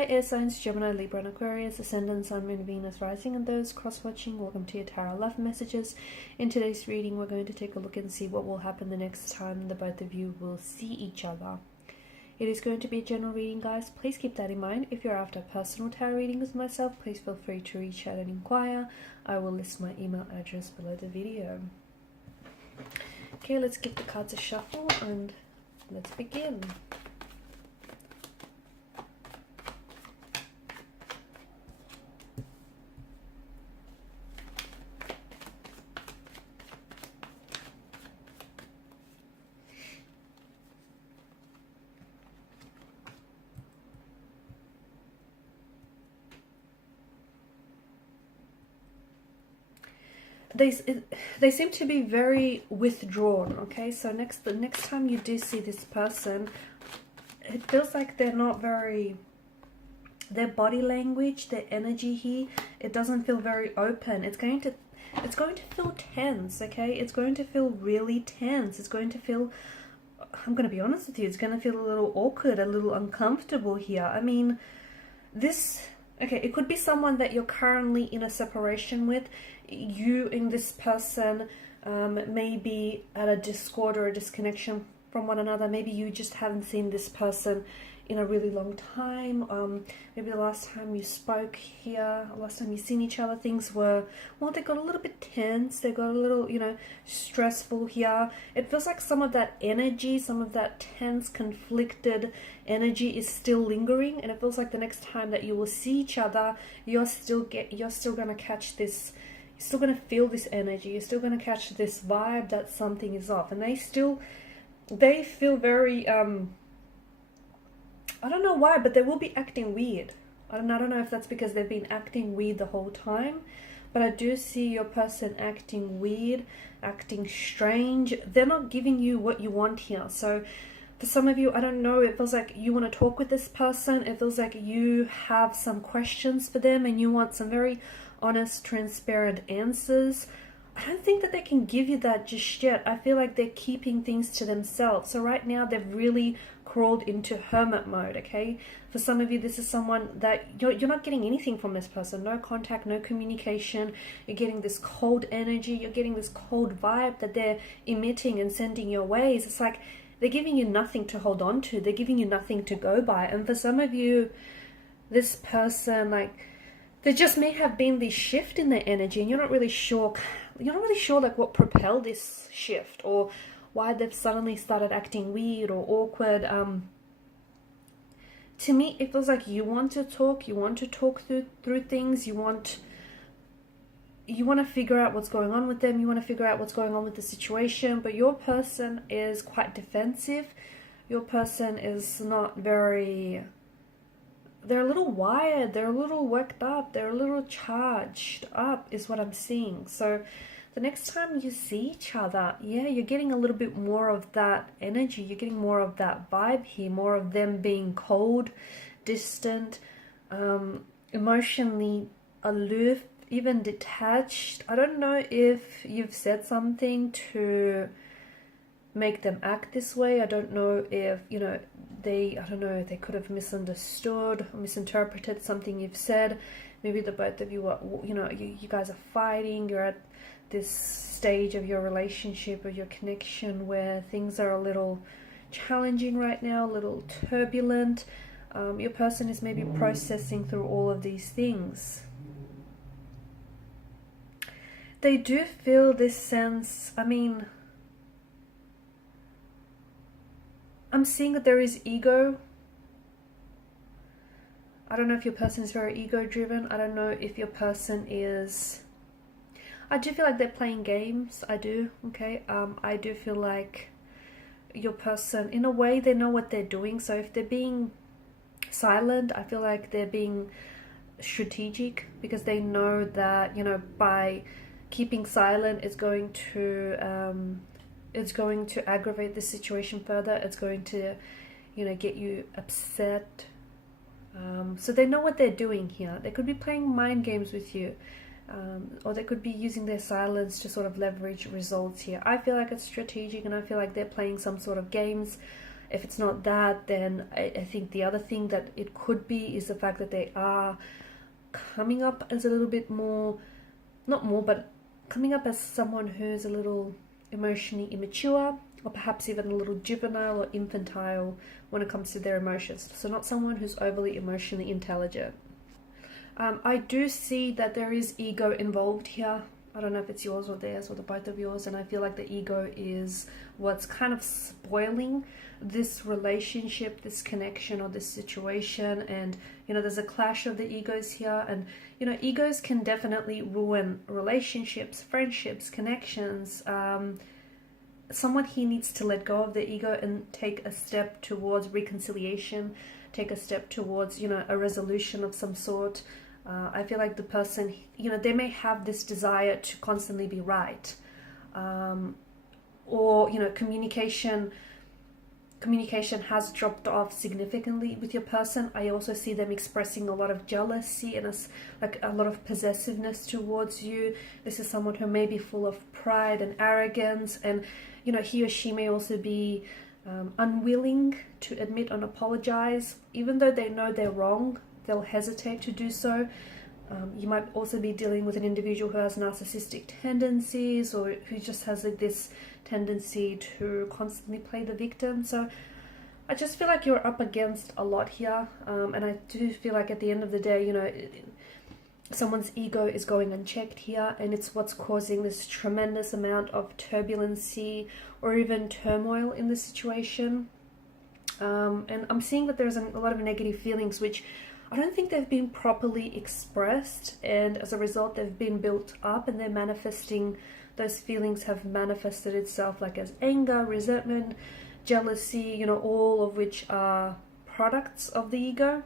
Hi air signs, Gemini, Libra and Aquarius, Ascendant, Sun, Moon, Venus, Rising, and those cross-watching. Welcome to your Tarot Love Messages. In today's reading, we're going to take a look and see what will happen the next time the both of you will see each other. It is going to be a general reading, guys. Please keep that in mind. If you're after personal tarot readings with myself, please feel free to reach out and inquire. I will list my email address below the video. Okay, let's give the cards a shuffle and let's begin. They seem to be very withdrawn. Okay, so the next time you do see this person, it feels like they're not very, their body language, their energy here, it doesn't feel very open. It's going to feel tense. Okay, it's going to feel really tense. It's going to feel, I'm going to be honest with you, it's going to feel a little awkward, a little uncomfortable here. I mean, okay, it could be someone that you're currently in a separation with. You and this person may be at a discord or a disconnection from one another. Maybe you just haven't seen this person in a really long time. Maybe the last time you spoke here, last time you seen each other, things were, well, they got a little bit tense. They got a little, stressful here. It feels like some of that energy, some of that tense, conflicted energy is still lingering. And it feels like the next time that you will see each other, you're still gonna catch this. You're still going to feel this energy. You're still going to catch this vibe that something is off. And they feel very, I don't know why, but they will be acting weird. I don't know if that's because they've been acting weird the whole time. But I do see your person acting weird, acting strange. They're not giving you what you want here. So for some of you, I don't know, it feels like you want to talk with this person. It feels like you have some questions for them and you want some very honest, transparent answers. I don't think that they can give you that just yet. I feel like they're keeping things to themselves. So right now they've really crawled into hermit mode. Okay, for some of you, this is someone that you're not getting anything from this person. No contact, no communication. You're getting this cold energy. You're getting this cold vibe that they're emitting and sending your ways. It's like they're giving you nothing to hold on to. They're giving you nothing to go by. And for some of you, this person, like, there just may have been this shift in their energy and you're not really sure like what propelled this shift or why they've suddenly started acting weird or awkward. To me, it feels like you want to talk through things. You want to figure out what's going on with them. You want to figure out what's going on with the situation, but your person is quite defensive. Your person is not very... They're a little wired, they're a little worked up, they're a little charged up is what I'm seeing. So the next time you see each other, yeah, you're getting a little bit more of that energy. You're getting more of that vibe here, more of them being cold, distant, emotionally aloof, even detached. I don't know if you've said something to make them act this way. I don't know if, they could have misunderstood or misinterpreted something you've said. Maybe the both of you are, you guys are fighting. You're at this stage of your relationship or your connection where things are a little challenging right now, a little turbulent. Your person is maybe processing through all of these things. They do feel this sense, I'm seeing that there is ego. I don't know if your person is very ego-driven. I don't know if your person is... I do feel like they're playing games. I do, okay? I do feel like your person, in a way, they know what they're doing. So if they're being silent, I feel like they're being strategic because they know that, by keeping silent, it's going to aggravate the situation further. It's going to, get you upset. So they know what they're doing here. They could be playing mind games with you. Or they could be using their silence to sort of leverage results here. I feel like it's strategic and I feel like they're playing some sort of games. If it's not that, then I think the other thing that it could be is the fact that they are coming up as a little bit more, not more, but coming up as someone who's a little emotionally immature, or perhaps even a little juvenile or infantile when it comes to their emotions. So not someone who's overly emotionally intelligent. I do see that there is ego involved here. I don't know if it's yours or theirs or the both of yours, and I feel like the ego is what's kind of spoiling this relationship, this connection, or this situation. And you know, there's a clash of the egos here, and you know, egos can definitely ruin relationships, friendships, connections. Someone here needs to let go of their ego and take a step towards reconciliation, take a step towards, you know, a resolution of some sort. I feel like the person, you know, they may have this desire to constantly be right, or you know, communication has dropped off significantly with your person. I also see them expressing a lot of jealousy and like a lot of possessiveness towards you. This is someone who may be full of pride and arrogance, and you know, he or she may also be unwilling to admit and apologize. Even though they know they're wrong, they'll hesitate to do so. You might also be dealing with an individual who has narcissistic tendencies, or who just has like this tendency to constantly play the victim. So I just feel like you're up against a lot here, and I do feel like at the end of the day, you know, someone's ego is going unchecked here, and it's what's causing this tremendous amount of turbulency or even turmoil in the situation. And I'm seeing that there's a lot of negative feelings which I don't think they've been properly expressed, and as a result they've been built up, and they're manifesting, those feelings have manifested itself like as anger, resentment, jealousy, you know, all of which are products of the ego.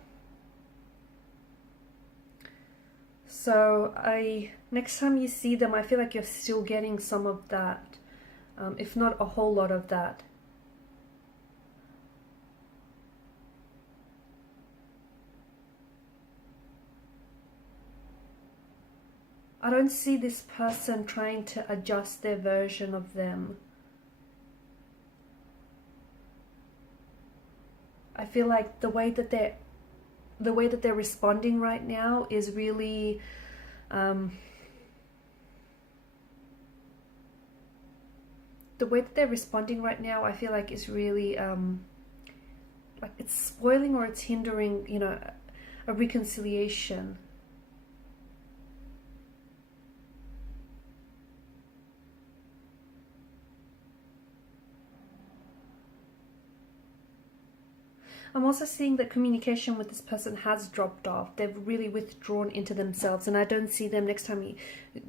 So next time you see them, I feel like you're still getting some of that, if not a whole lot of that. I don't see this person trying to adjust their version of them. I feel like the way that they're responding right now is really the way that they're responding right now, I feel like is really like it's spoiling or it's hindering, you know, a reconciliation. I'm also seeing that communication with this person has dropped off. They've really withdrawn into themselves, and I don't see them next time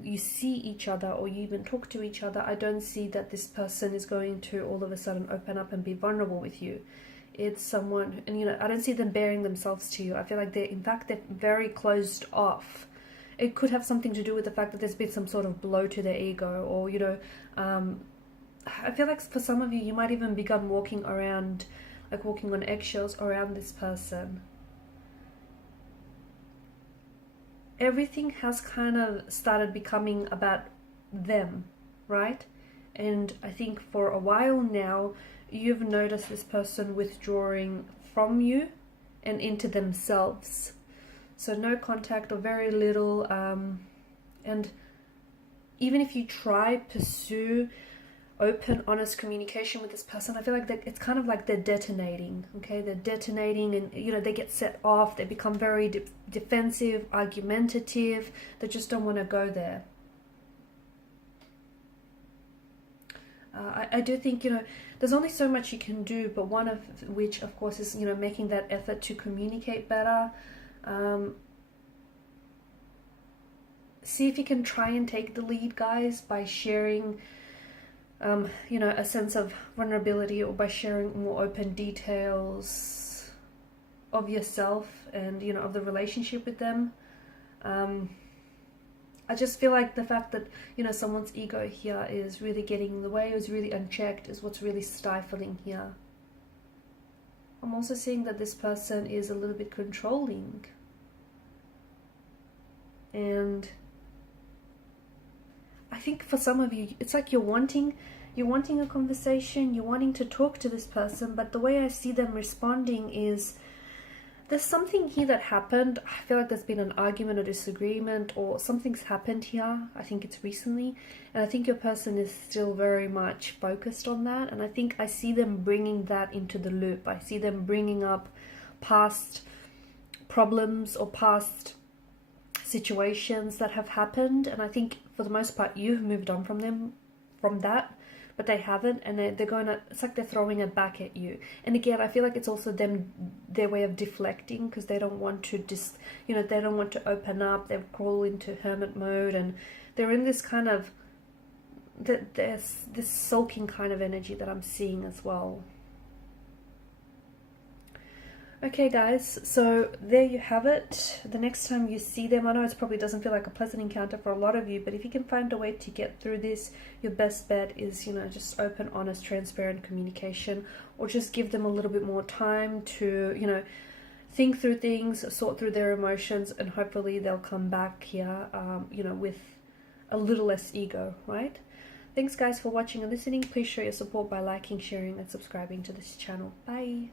you see each other or you even talk to each other. I don't see that this person is going to all of a sudden open up and be vulnerable with you. It's someone, and you know, I don't see them bearing themselves to you. I feel like they're very closed off. It could have something to do with the fact that there's been some sort of blow to their ego, or you know, I feel like for some of you, you might even begin walking around, like walking on eggshells around this person. Everything has kind of started becoming about them, right? And I think for a while now, you've noticed this person withdrawing from you and into themselves. So no contact or very little, and even if you pursue open, honest communication with this person, I feel like it's kind of like they're detonating, okay? They're detonating, and you know, they get set off, they become very defensive, argumentative, they just don't want to go there. I do think, you know, there's only so much you can do, but one of which, of course, is, you know, making that effort to communicate better. See if you can try and take the lead, guys, by sharing you know, a sense of vulnerability, or by sharing more open details of yourself and, you know, of the relationship with them. I just feel like the fact that, you know, someone's ego here is really getting in the way, is really unchecked, is what's really stifling here. I'm also seeing that this person is a little bit controlling, and I think for some of you, it's like you're wanting You're wanting a conversation, you're wanting to talk to this person, but the way I see them responding is there's something here that happened. I feel like there's been an argument or disagreement, or something's happened here. I think it's recently, and I think your person is still very much focused on that, and I think I see them bringing that into the loop. I see them bringing up past problems or past situations that have happened, and I think for the most part you've moved on from them, from that, but they haven't, and they're going to, it's like they're throwing it back at you. And again, I feel like it's also them, their way of deflecting, because they don't want to they don't want to open up. They crawl into hermit mode, and they're in this kind of there's this sulking kind of energy that I'm seeing as well. Okay guys, so there you have it. The next time you see them, I know it probably doesn't feel like a pleasant encounter for a lot of you, but if you can find a way to get through this, your best bet is, just open, honest, transparent communication, or just give them a little bit more time to, think through things, sort through their emotions, and hopefully they'll come back here, with a little less ego, right? Thanks guys for watching and listening. Please show your support by liking, sharing, and subscribing to this channel. Bye.